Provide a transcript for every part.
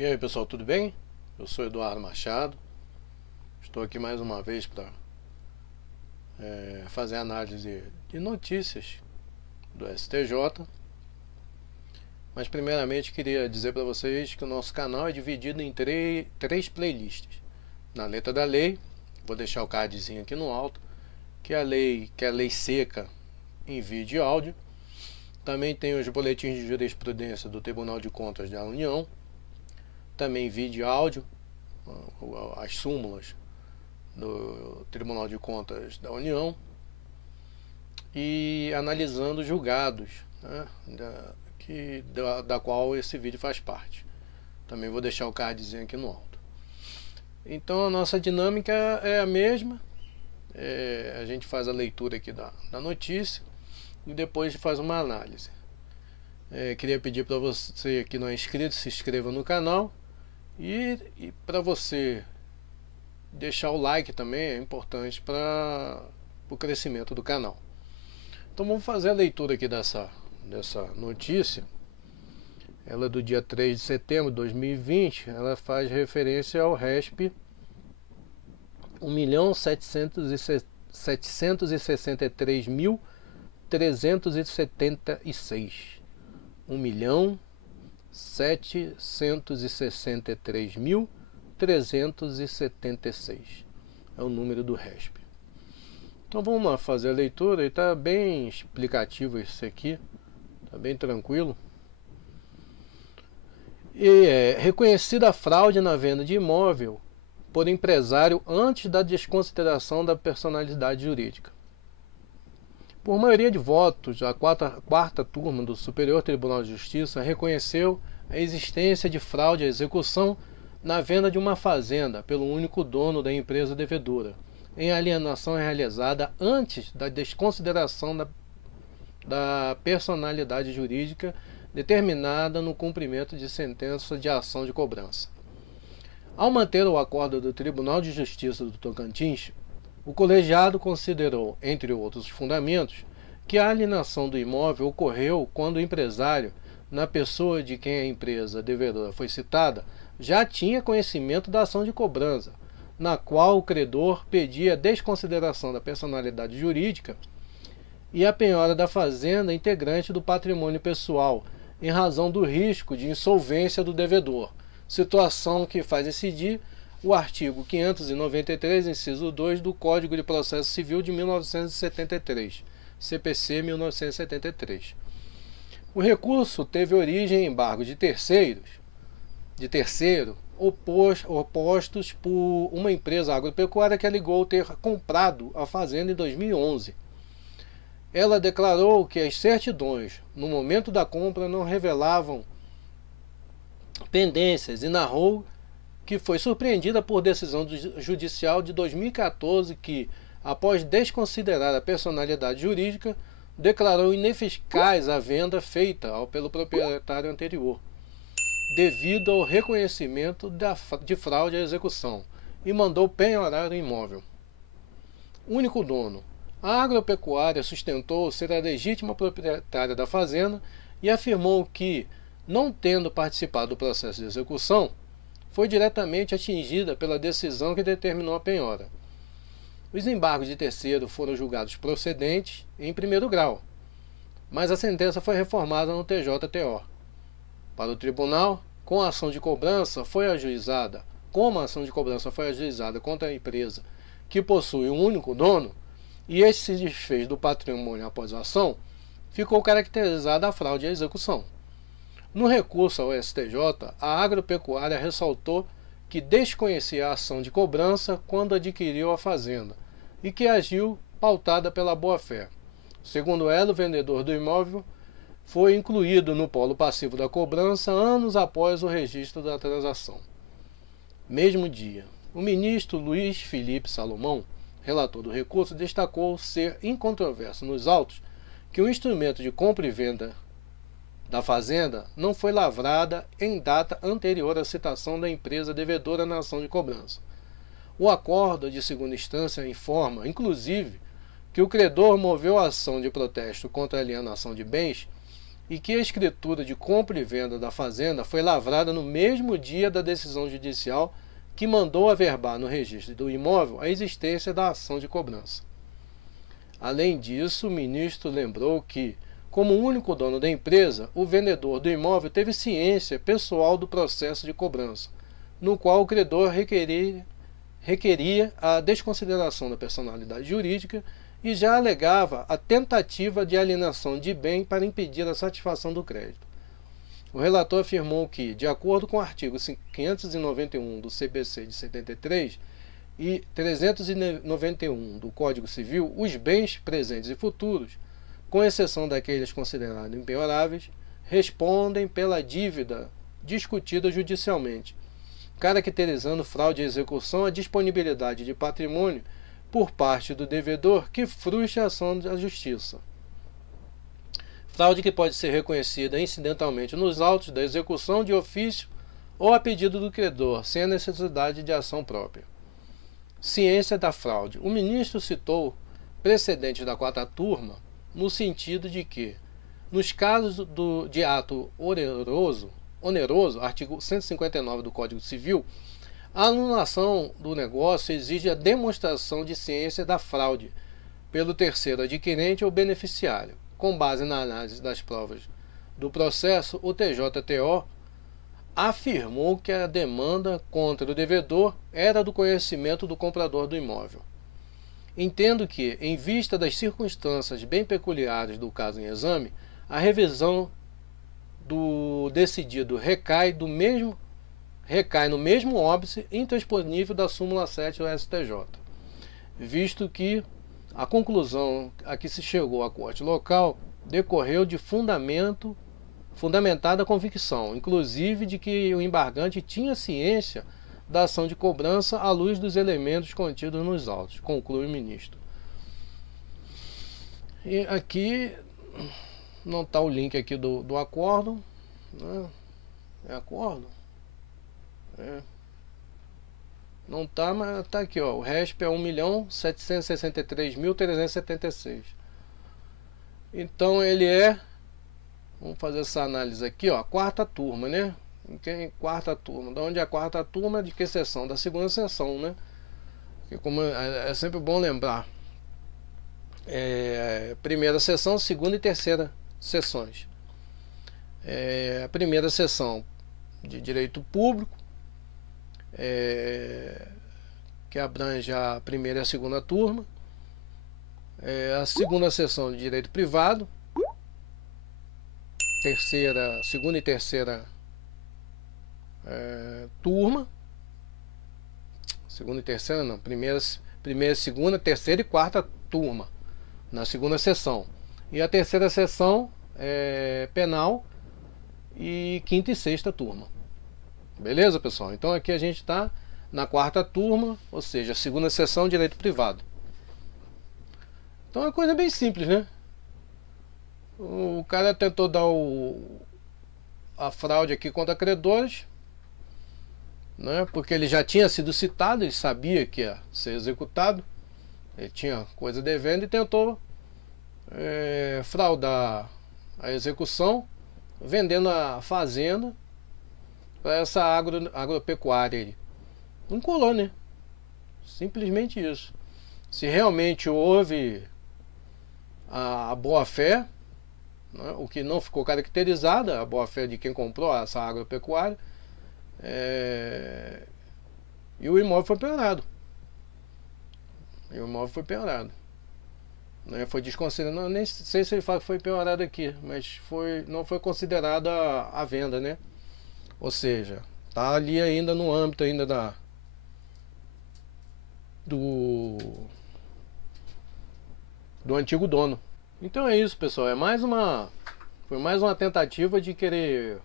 E aí pessoal, tudo bem? Eu sou Eduardo Machado. Estou aqui mais uma vez para fazer análise de notícias do STJ. Mas primeiramente queria dizer para vocês que o nosso canal é dividido em três playlists. Na letra da lei, vou deixar o cardzinho aqui no alto, que é a lei seca em vídeo e áudio. Também tem os boletins de jurisprudência do Tribunal de Contas da União. Também vídeo e áudio, as súmulas do Tribunal de Contas da União. E analisando julgados, né, da qual esse vídeo faz parte. Também vou deixar o cardzinho aqui no alto. Então a nossa dinâmica é a mesma. A gente faz a leitura aqui da notícia e depois faz uma análise. Queria pedir para você que não é inscrito, se inscreva no canal. E para você deixar o like também é importante para o crescimento do canal. Então vamos fazer a leitura aqui dessa notícia. Ela é do dia 3 de setembro de 2020. Ela faz referência ao RESP 1.763.376. 1.763.376 é o número do RESP. Então vamos lá fazer a leitura. E está bem explicativo isso aqui, está bem tranquilo. E reconhecida a fraude na venda de imóvel por empresário antes da desconsideração da personalidade jurídica. Por maioria de votos, a quarta turma do Superior Tribunal de Justiça reconheceu a existência de fraude à execução na venda de uma fazenda pelo único dono da empresa devedora, em alienação realizada antes da desconsideração da personalidade jurídica determinada no cumprimento de sentença de ação de cobrança. Ao manter o acordo do Tribunal de Justiça do Tocantins, o colegiado considerou, entre outros fundamentos, que a alienação do imóvel ocorreu quando o empresário, na pessoa de quem a empresa devedora foi citada, já tinha conhecimento da ação de cobrança, na qual o credor pedia a desconsideração da personalidade jurídica e a penhora da fazenda integrante do patrimônio pessoal, em razão do risco de insolvência do devedor, situação que faz incidir o artigo 593, inciso 2 do Código de Processo Civil de 1973, CPC 1973. O recurso teve origem em embargos de terceiro, opostos por uma empresa agropecuária que alegou ter comprado a fazenda em 2011. Ela declarou que as certidões, no momento da compra, não revelavam pendências e narrou que foi surpreendida por decisão judicial de 2014 que, após desconsiderar a personalidade jurídica, declarou ineficaz a venda feita pelo proprietário anterior, devido ao reconhecimento de fraude à execução, e mandou penhorar o imóvel. Único dono. A agropecuária sustentou ser a legítima proprietária da fazenda e afirmou que, não tendo participado do processo de execução, foi diretamente atingida pela decisão que determinou a penhora. Os embargos de terceiro foram julgados procedentes em primeiro grau, mas a sentença foi reformada no TJTO. Para o tribunal, como a ação de cobrança foi ajuizada contra a empresa que possui um único dono, e este se desfez do patrimônio após a ação, ficou caracterizada a fraude à execução. No recurso ao STJ, a agropecuária ressaltou que desconhecia a ação de cobrança quando adquiriu a fazenda e que agiu pautada pela boa-fé. Segundo ela, o vendedor do imóvel foi incluído no polo passivo da cobrança anos após o registro da transação. Mesmo dia, o ministro Luiz Felipe Salomão, relator do recurso, destacou ser incontroverso nos autos que o instrumento de compra e venda da fazenda não foi lavrada em data anterior à citação da empresa devedora na ação de cobrança. O acordo de segunda instância informa, inclusive, que o credor moveu a ação de protesto contra a alienação de bens e que a escritura de compra e venda da fazenda foi lavrada no mesmo dia da decisão judicial que mandou averbar no registro do imóvel a existência da ação de cobrança. Além disso, o ministro lembrou que, como único dono da empresa, o vendedor do imóvel teve ciência pessoal do processo de cobrança, no qual o credor requeria a desconsideração da personalidade jurídica e já alegava a tentativa de alienação de bem para impedir a satisfação do crédito. O relator afirmou que, de acordo com o artigo 591 do CBC de 73 e 391 do Código Civil, os bens presentes e futuros, com exceção daqueles considerados impenhoráveis, respondem pela dívida discutida judicialmente, caracterizando fraude à execução a disponibilidade de patrimônio por parte do devedor que frustre a ação da justiça. Fraude que pode ser reconhecida incidentalmente nos autos da execução de ofício ou a pedido do credor, sem a necessidade de ação própria. Ciência da fraude. O ministro citou precedentes da quarta turma no sentido de que, nos casos de ato oneroso, artigo 159 do Código Civil, a anulação do negócio exige a demonstração de ciência da fraude pelo terceiro adquirente ou beneficiário. Com base na análise das provas do processo, o TJTO afirmou que a demanda contra o devedor era do conhecimento do comprador do imóvel. Entendo que, em vista das circunstâncias bem peculiares do caso em exame, a revisão do decidido recai no mesmo óbice intransponível da súmula 7 do STJ, visto que a conclusão a que se chegou à corte local decorreu de fundamentada convicção, inclusive de que o embargante tinha ciência da ação de cobrança à luz dos elementos contidos nos autos, conclui o ministro. E aqui não está o link aqui do acordo, né? É acordo? É. Não está, mas está aqui, ó. O RESP é 1.763.376. Então ele é, vamos fazer essa análise aqui, ó, quarta turma, né? Quarta turma. De onde é a quarta turma? De que sessão? Da segunda sessão, né? Porque como é sempre bom lembrar. Primeira sessão, segunda e terceira sessões. A primeira sessão de direito público, que abrange a primeira e a segunda turma. A segunda sessão de direito privado, segunda e terceira turma. Segunda e terceira não, primeira, segunda, terceira e quarta turma na segunda sessão. E a terceira sessão penal e quinta e sexta turma. Beleza, pessoal? Então aqui a gente está na quarta turma, ou seja, segunda sessão de direito privado. Então é uma coisa bem simples, né? O cara tentou dar a fraude aqui contra credores, né? Porque ele já tinha sido citado, ele sabia que ia ser executado, ele tinha coisa devendo e tentou fraudar a execução, vendendo a fazenda para essa agropecuária aí. Não colou, né? Simplesmente isso. Se realmente houve a boa-fé, né, o que não ficou caracterizada, a boa-fé de quem comprou essa agropecuária, e o imóvel foi penhorado. Né, foi desconsiderado, não, nem sei se ele fala que foi penhorado aqui, mas não foi considerada a venda, né? Ou seja, tá ali ainda no âmbito ainda do antigo dono. Então é isso, pessoal. Foi mais uma tentativa de querer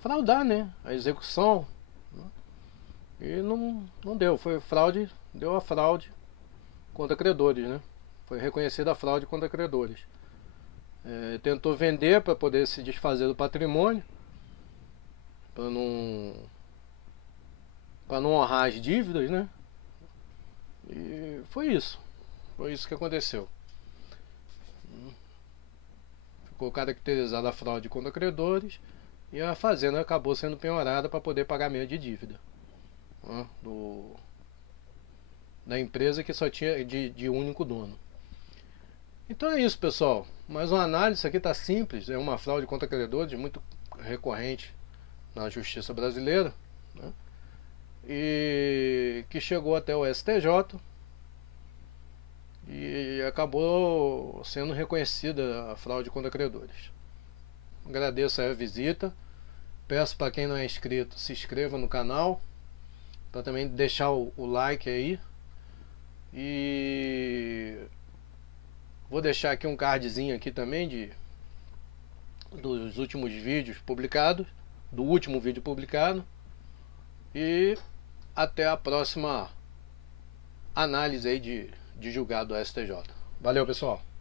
fraudar, né, a execução, né? E não deu. Foi fraude, deu a fraude contra credores, né? Foi reconhecida a fraude contra credores. Tentou vender para poder se desfazer do patrimônio, para não honrar as dívidas, né? E foi isso que aconteceu. ficou caracterizada a fraude contra credores e a fazenda acabou sendo penhorada para poder pagar meio de dívida, né, da empresa que só tinha de único dono. Então é isso, pessoal. Mais uma análise, isso aqui está simples, é uma fraude contra credores muito recorrente na justiça brasileira, né, e que chegou até o STJ e acabou sendo reconhecida a fraude contra credores. Agradeço a visita, peço para quem não é inscrito, se inscreva no canal, para também deixar o like aí, e vou deixar aqui um cardzinho aqui também dos últimos vídeos publicados, do último vídeo publicado, e até a próxima análise aí de julgado do STJ. Valeu, pessoal!